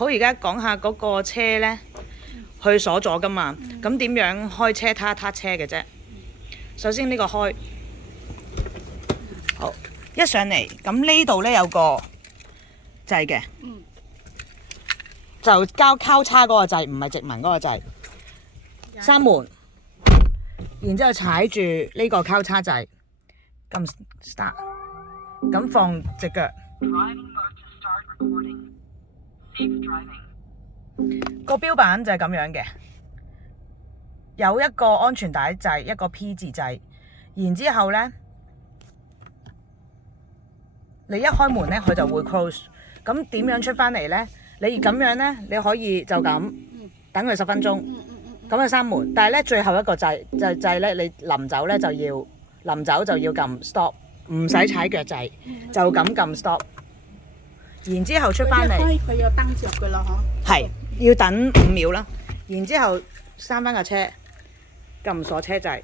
好，而家講下嗰個車呢，去鎖咗噶嘛。咁點樣開車撻車嘅啫？首先呢個開，好一上嚟，咁呢度呢有個掣嘅，就交叉嗰個掣，唔係直紋嗰個掣。閂門，然之後踩住呢個交叉掣，撳 start， 咁放隻腳。個標板就係咁樣嘅，有一個安全帶掣，一個 P 字掣，然之後呢，你一開門呢，佢就會 close。咁點樣出返嚟呢？你咁樣呢，你可以就咁等佢10分鐘，咁就閂門。但係呢，最後一個掣就係呢，你臨走呢就要撳 stop， 唔使踩腳掣，就咁撳 stop。然之後出返嚟，佢有燈着㗎啦，嗬。係要等5秒啦。然之後閂返架車，撳鎖車掣。